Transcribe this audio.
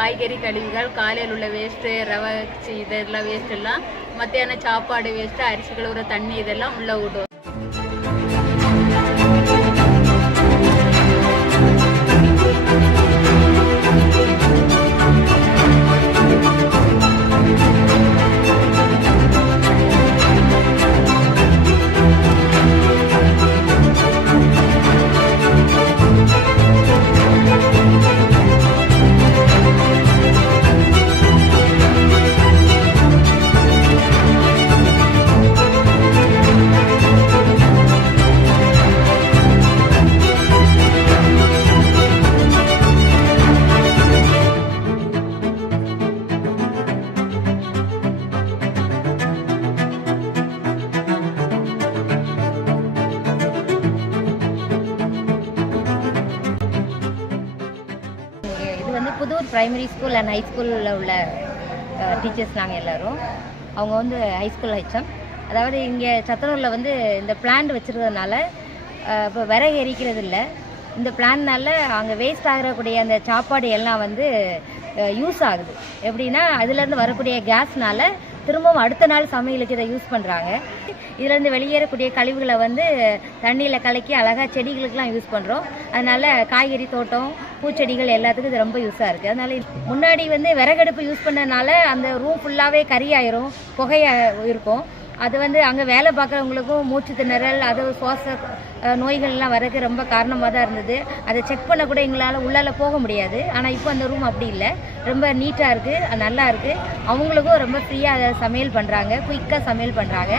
காய்கறி கழிவுகள், காலையில் உள்ள வேஸ்ட்டு, ரவை இதெல்லாம் வேஸ்ட் எல்லாம், மத்தியானம் சாப்பாடு வேஸ்ட்டு, அரிசி கழுவுற தண்ணி இதெல்லாம் உள்ளே விடுவோம். புதூர் பிரைமரி ஸ்கூல் அண்ட் ஹைஸ்கூலில் உள்ள டீச்சர்ஸ் நாங்கள் எல்லோரும். அவங்க வந்து ஹைஸ்கூல் ஹெச்எம். அதாவது இங்கே சத்தனூரில் வந்து இந்த பிளான்ட் வச்சுருக்கிறதுனால இப்போ விறகு எரிக்கிறது இல்லை. இந்த பிளான்னால அங்கே வேஸ்ட் ஆகக்கூடிய அந்த சாப்பாடு எல்லாம் வந்து யூஸ் ஆகுது. எப்படின்னா அதுலேருந்து வரக்கூடிய கேஸ்னால் திரும்பவும் அடுத்த நாள் சமையலுக்கு இதை யூஸ் பண்ணுறாங்க. இதுலேருந்து வெளியேறக்கூடிய கழிவுகளை வந்து தண்ணியில் கலக்கி அழகாக செடிகளுக்கெலாம் யூஸ் பண்ணுறோம். அதனால் காய்கறி தோட்டம், பூச்செடிகள் எல்லாத்துக்கும் இது ரொம்ப யூஸாக இருக்குது. அதனால் முன்னாடி வந்து விறகடுப்பு யூஸ் பண்ணனால அந்த ரூம் ஃபுல்லாகவே கரியாயிரும், புகையாக இருக்கும். அது வந்து அங்கே வேலை பார்க்குறவங்களுக்கும் மூச்சு திணறல், அது சுவாச நோய்கள்லாம் வரதுக்கு ரொம்ப காரணமாக தான் இருந்தது. அதை செக் பண்ண கூட எங்களால் உள்ளால் போக முடியாது. ஆனால் இப்போ அந்த ரூம் அப்படி இல்லை, ரொம்ப நீட்டாக இருக்குது, நல்லா இருக்குது. அவங்களுக்கும் ரொம்ப ஃப்ரீயாக அதை சமையல் பண்ணுறாங்க, குயிக்காக சமையல் பண்ணுறாங்க.